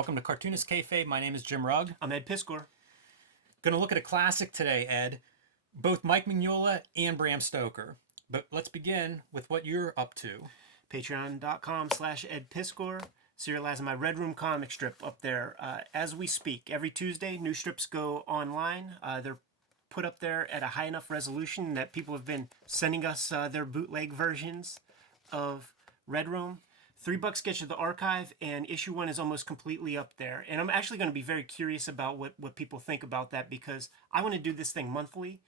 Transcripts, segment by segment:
Welcome to Cartoonist Kayfabe. My name is Jim Rugg. I'm Ed Piskor. Going to look at a classic today, Ed. Both Mike Mignola and Bram Stoker. But let's begin with what you're up to. Patreon.com/Ed Piskor. Serializing my Red Room comic strip up there as we speak. Every Tuesday, new strips go online. They're put up there at a high enough resolution that people have been sending us their bootleg versions of Red Room. $3 gets you the archive, and issue 1 is almost completely up there. And I'm actually going to be very curious about what people think about that, because I want to do this thing monthly,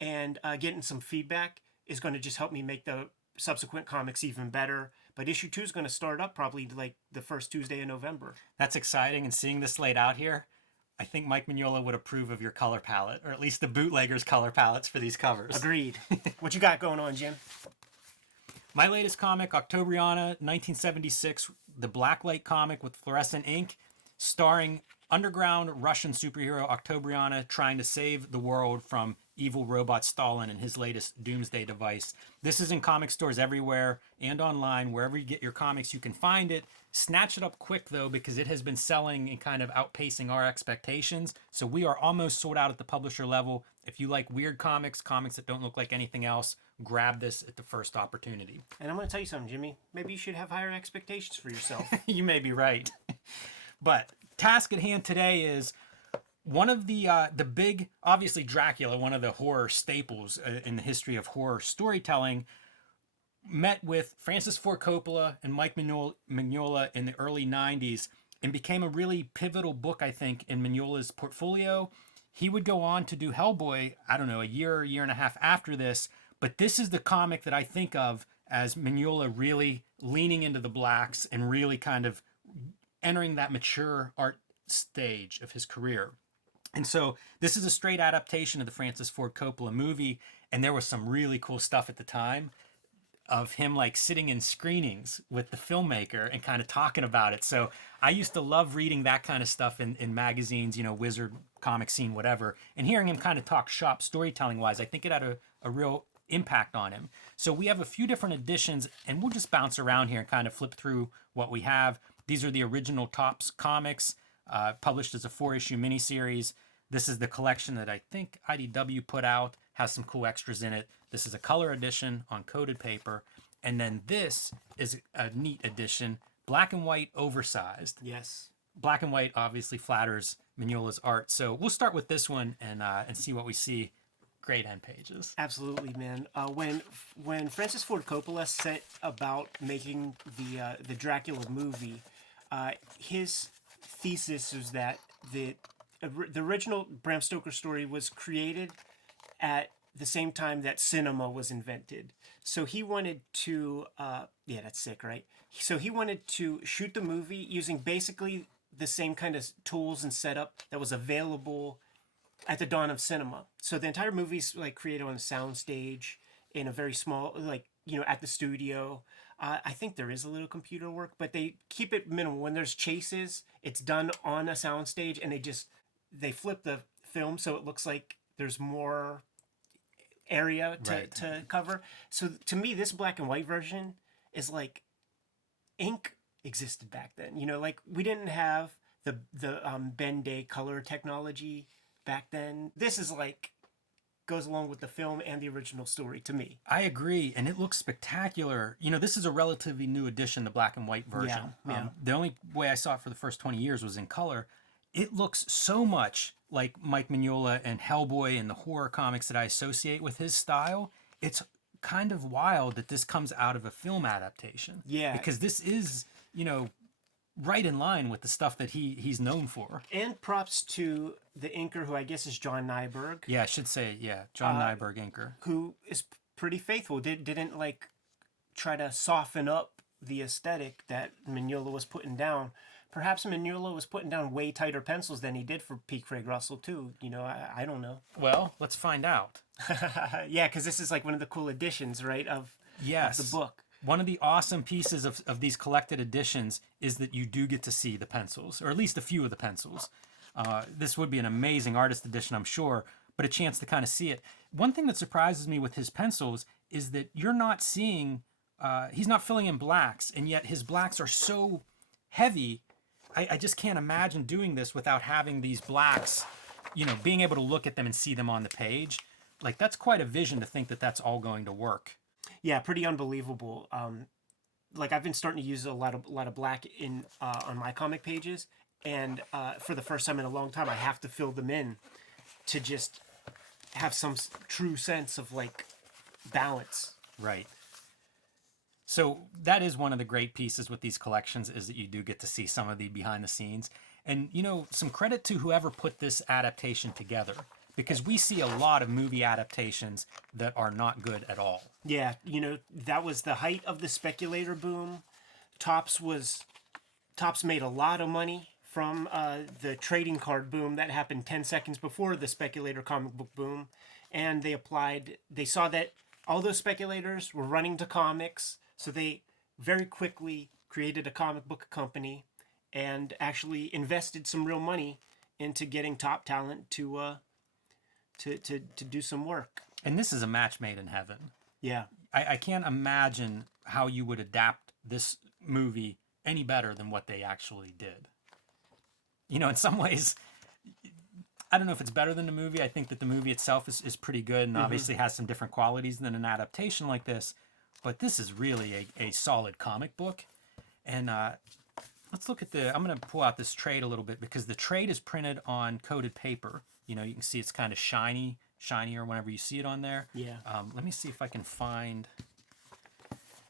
and getting some feedback is going to just help me make the subsequent comics even better. But issue 2 is going to start up probably like the first Tuesday in November. That's exciting, and seeing this laid out here, I think Mike Mignola would approve of your color palette, or at least the bootlegger's color palettes for these covers. Agreed. What you got going on, Jim? My latest comic, Octobriana, 1976, the blacklight comic with fluorescent ink, starring underground Russian superhero Octobriana trying to save the world from evil robot Stalin and his latest doomsday device. This is in comic stores everywhere and online. Wherever you get your comics, you can find it. Snatch it up quick, though, because it has been selling and kind of outpacing our expectations. So we are almost sold out at the publisher level. If you like weird comics, comics that don't look like anything else, grab this at the first opportunity. And I'm going to tell you something, Jimmy. Maybe you should have higher expectations for yourself. You may be right. But task at hand today is one of the big, obviously Dracula, one of the horror staples in the history of horror storytelling, met with Francis Ford Coppola and Mike Mignola in the early 90s and became a really pivotal book, I think, in Mignola's portfolio. He would go on to do Hellboy, I don't know, a year and a half after this, but this is the comic that I think of as Mignola really leaning into the blacks and really kind of entering that mature art stage of his career. And so this is a straight adaptation of the Francis Ford Coppola movie, and there was some really cool stuff at the time of him like sitting in screenings with the filmmaker and kind of talking about it. So I used to love reading that kind of stuff in magazines, you know, Wizard, Comic Scene, whatever, and hearing him kind of talk shop storytelling wise, I think it had a real impact on him. So we have a few different editions, and we'll just bounce around here and kind of flip through what we have. These are the original Topps comics, published as a 4-issue miniseries. This is the collection that I think IDW put out, has some cool extras in it. This is a color edition on coated paper. And then this is a neat edition, black and white, oversized. Yes. Black and white obviously flatters Mignola's art. So we'll start with this one and see what we see. Great end pages. Absolutely, man. When Francis Ford Coppola set about making the Dracula movie, his thesis was that the original Bram Stoker story was created at the same time that cinema was invented. So he wanted to, yeah, that's sick, right? So he wanted to shoot the movie using basically the same kind of tools and setup that was available at the dawn of cinema. So the entire movie's like created on a soundstage in a very small, like, you know, at the studio. I think there is a little computer work, but they keep it minimal. When there's chases, it's done on a soundstage, and they flip the film so it looks like there's more area to cover. So to me, this black and white version is like ink existed back then. You know, like we didn't have the Ben Day color technology back then. This is like goes along with the film and the original story to me. I agree, and it looks spectacular. You know, this is a relatively new edition, the black and white version. Yeah. The only way I saw it for the first 20 years was in color. It looks so much like Mike Mignola and Hellboy and the horror comics that I associate with his style. It's kind of wild that this comes out of a film adaptation. Yeah. Because this is, you know, right in line with the stuff that he's known for. And props to the inker, who I guess is John Nyberg. Yeah, I should say, yeah, John Nyberg inker. Who is pretty faithful. Didn't like try to soften up the aesthetic that Mignola was putting down. Perhaps Mignola was putting down way tighter pencils than he did for P. Craig Russell, too. You know, I don't know. Well, let's find out. Yeah, because this is like one of the cool editions, right, of the book. One of the awesome pieces of these collected editions is that you do get to see the pencils, or at least a few of the pencils. This would be an amazing artist edition, I'm sure, but a chance to kind of see it. One thing that surprises me with his pencils is that you're not seeing, he's not filling in blacks, and yet his blacks are so heavy I just can't imagine doing this without having these blacks, being able to look at them and see them on the page. Like, that's quite a vision to think that that's all going to work. Yeah, pretty unbelievable. Like I've been starting to use a lot of black in on my comic pages, and for the first time in a long time, I have to fill them in to just have some true sense of like balance. Right. So that is one of the great pieces with these collections, is that you do get to see some of the behind the scenes. And, some credit to whoever put this adaptation together, because we see a lot of movie adaptations that are not good at all. Yeah, that was the height of the speculator boom. Topps made a lot of money from the trading card boom that happened 10 seconds before the speculator comic book boom. And they saw that all those speculators were running to comics, so they very quickly created a comic book company and actually invested some real money into getting top talent to do some work. And this is a match made in heaven. Yeah. I can't imagine how you would adapt this movie any better than what they actually did. In some ways, I don't know if it's better than the movie. I think that the movie itself is pretty good and obviously has some different qualities than an adaptation like this. But this is really a solid comic book. And let's look at I'm going to pull out this trade a little bit, because the trade is printed on coated paper. You can see it's kind of shinier whenever you see it on there. Yeah. Let me see if I can find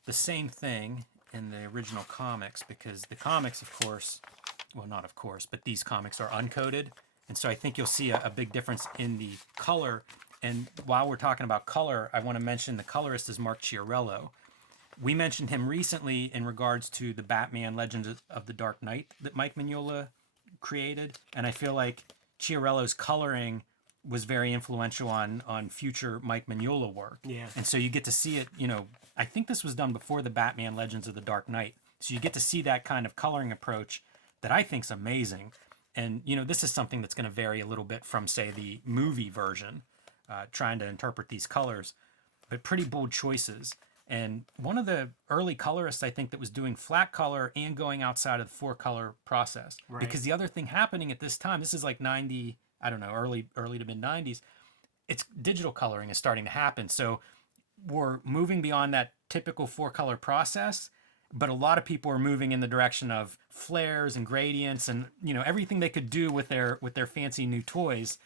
the same thing in the original comics, because the comics, of course, well, not of course, but these comics are uncoated. And so I think you'll see a big difference in the color. And while we're talking about color, I want to mention the colorist is Mark Chiarello. We mentioned him recently in regards to the Batman Legends of the Dark Knight that Mike Mignola created. And I feel like Chiarello's coloring was very influential on future Mike Mignola work. Yeah. And so you get to see it, I think this was done before the Batman Legends of the Dark Knight. So you get to see that kind of coloring approach that I think's amazing. And, this is something that's going to vary a little bit from, say, the movie version, trying to interpret these colors, but pretty bold choices. And one of the early colorists, I think, that was doing flat color and going outside of the 4-color process. Right. Because the other thing happening at this time, this is like 90, I don't know, early to mid 90s, it's digital coloring is starting to happen. So we're moving beyond that typical 4-color process, but a lot of people are moving in the direction of flares and gradients and, everything they could do with their fancy new toys.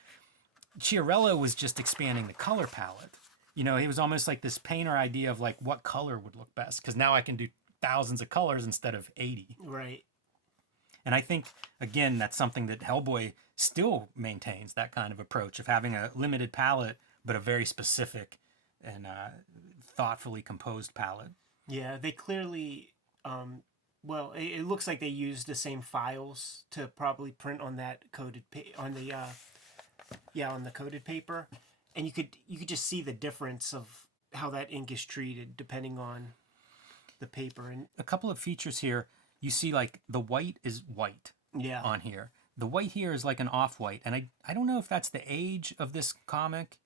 Chiarello was just expanding the color palette. He was almost like this painter idea of like what color would look best, because now I can do thousands of colors instead of 80. Right. And I think, again, that's something that Hellboy still maintains, that kind of approach of having a limited palette, but a very specific and thoughtfully composed palette. Yeah, they clearly, well, it looks like they used the same files to probably print on that on the coated paper, and you could just see the difference of how that ink is treated depending on the paper. And a couple of features here, you see like the white is white on here. The white here is like an off-white, and I don't know if that's the age of this comic.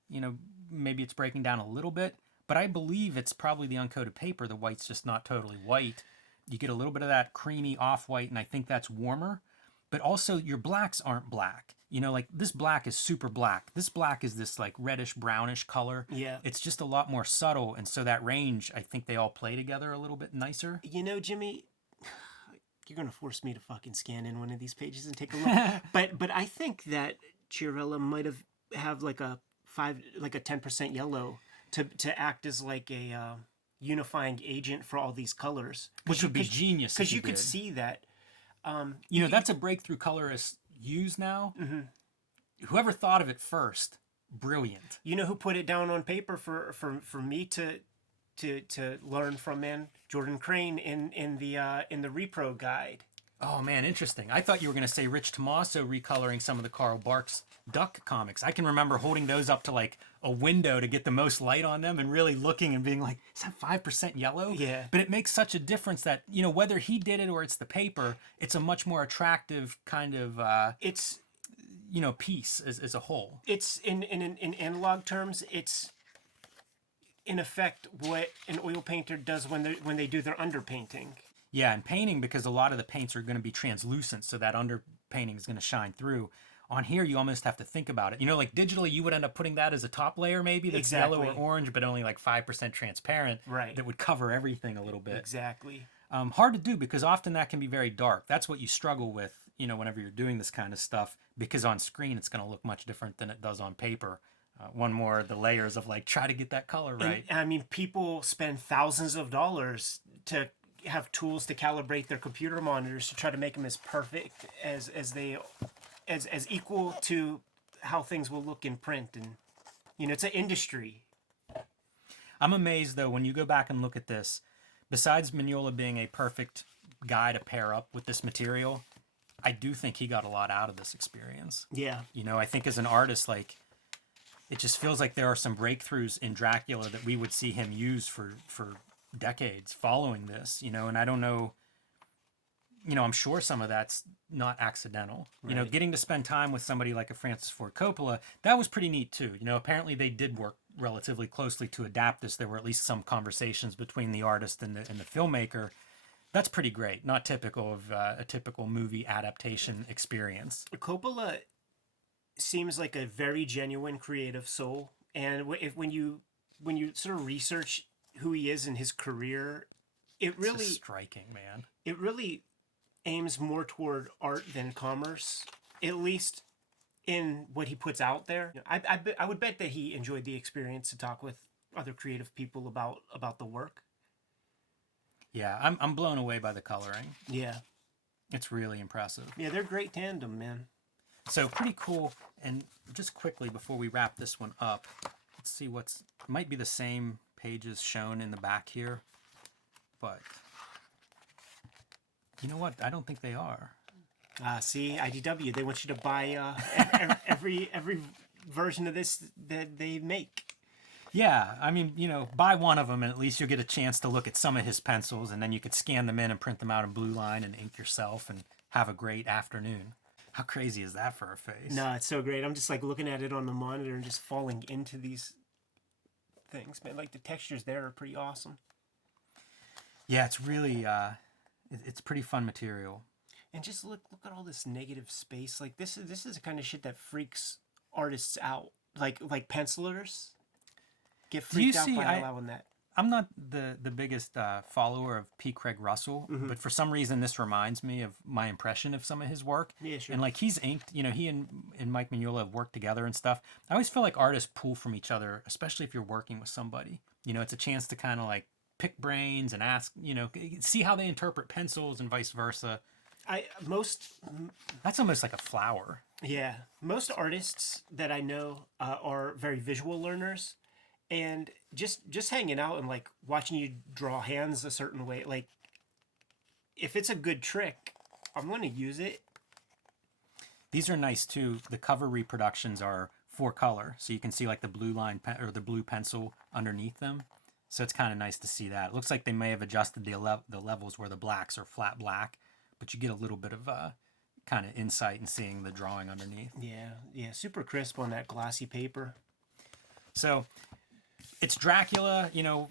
Maybe it's breaking down a little bit, but I believe it's probably the uncoated paper. The white's just not totally white. You get a little bit of that creamy off-white, and I think that's warmer. But also, your blacks aren't black. Like this black is super black. This black is this like reddish brownish color. Yeah. It's just a lot more subtle, and so that range, I think they all play together a little bit nicer. Jimmy, you're gonna force me to fucking scan in one of these pages and take a look. but I think that Chiarella might have like a 10% yellow to act as like a unifying agent for all these colors, Which would be genius. Because you could see that. That's a breakthrough colorist use now. Mm-hmm. Whoever thought of it first, brilliant. You know who put it down on paper for me to learn from, man? Jordan Crane in the repro guide. Oh man, interesting. I thought you were going to say Rich Tommaso recoloring some of the Carl Barks Duck comics. I can remember holding those up to like a window to get the most light on them and really looking and being like, is that 5% yellow? Yeah. But it makes such a difference that, whether he did it or it's the paper, it's a much more attractive kind of piece as a whole. It's in analog terms, it's in effect what an oil painter does when they do their underpainting. Yeah, and painting, because a lot of the paints are going to be translucent, so that underpainting is going to shine through. On here, you almost have to think about it. You know, like digitally, you would end up putting that as a top layer, maybe that's yellow or Exactly. orange, but only like 5% transparent. Right. That would cover everything a little bit. Exactly. Hard to do because often that can be very dark. That's what you struggle with, you know, whenever you're doing this kind of stuff, because on screen it's going to look much different than it does on paper. One more the layers of like try to get that color right. And, I mean, people spend thousands of dollars to have tools to calibrate their computer monitors to try to make them as perfect as they as equal to how things will look in print. And you know, it's an industry. I'm amazed though when you go back and look at this. Besides Mignola being a perfect guy to pair up with this material, I do think he got a lot out of this experience. Yeah. You know, I think as an artist, like, it just feels like there are some breakthroughs in Dracula that we would see him use for decades following this, you know, and I don't know, you know, I'm sure some of that's not accidental. Right. You know, getting to spend time with somebody like a Francis Ford Coppola, that was pretty neat too. You know, apparently they did work relatively closely to adapt this. There were at least some conversations between the artist and the filmmaker. That's pretty great. Not typical of a typical movie adaptation experience. Coppola seems like a very genuine creative soul, and when you sort of research who he is in his career, it really it's striking, man. It really aims more toward art than commerce, at least in what he puts out there. I would bet that he enjoyed the experience to talk with other creative people about the work. Yeah, I'm blown away by the coloring. Yeah. It's really impressive. Yeah, they're great tandem, man. So pretty cool. And just quickly before we wrap this one up, let's see might be the same pages shown in the back here, but you know what? I don't think they are. See, IDW, they want you to buy every version of this that they make. Yeah, I mean, you know, buy one of them and at least you'll get a chance to look at some of his pencils, and then you could scan them in and print them out in blue line and ink yourself and have a great afternoon. How crazy is that for a face? No, it's so great. I'm just like looking at it on the monitor and just falling into these things, man. Like the textures there are pretty awesome. Yeah, it's really it's pretty fun material. And just look at all this negative space. Like this is the kind of shit that freaks artists out. Like pencilers get freaked out by allowing that. I'm not the biggest follower of P. Craig Russell, but for some reason this reminds me of my impression of some of his work. Yeah, sure. And like he's inked, you know, he and Mike Mignola have worked together and stuff. I always feel like artists pull from each other, especially if you're working with somebody. You know, it's a chance to kind of like pick brains and ask, you know, see how they interpret pencils and vice versa. That's almost like a flower. Yeah, most artists that I know are very visual learners. And just hanging out and like watching you draw hands a certain way, like if it's a good trick, I'm going to use it. These are nice too. The cover reproductions are 4-color, so you can see like the blue line or the blue pencil underneath them. So it's kind of nice to see that. It looks like they may have adjusted the levels where the blacks are flat black, but you get a little bit of kind of insight in seeing the drawing underneath. Yeah, super crisp on that glossy paper. So it's Dracula, you know,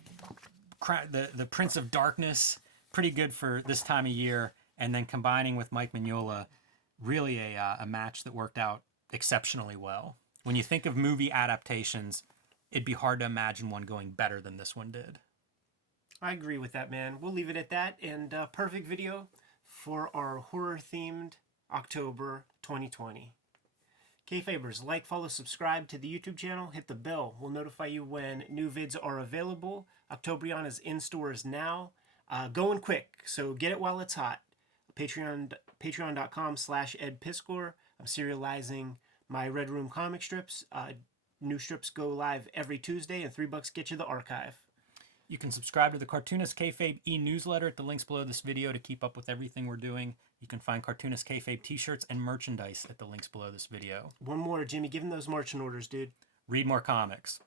the Prince of Darkness, pretty good for this time of year. And then combining with Mike Mignola, really a match that worked out exceptionally well. When you think of movie adaptations, it'd be hard to imagine one going better than this one did. I agree with that, man. We'll leave it at that. And perfect video for our horror-themed October 2020. Kayfabers, like, follow, subscribe to the YouTube channel. Hit the bell. We'll notify you when new vids are available. Octobrion is in stores now. Going quick, so get it while it's hot. Patreon.com/EdPiskor. I'm serializing my Red Room comic strips. New strips go live every Tuesday, and $3 get you the archive. You can subscribe to the Cartoonist Kayfabe e-newsletter at the links below this video to keep up with everything we're doing. You can find Cartoonist Kayfabe t-shirts and merchandise at the links below this video. One more, Jimmy. Give them those marching orders, dude. Read more comics.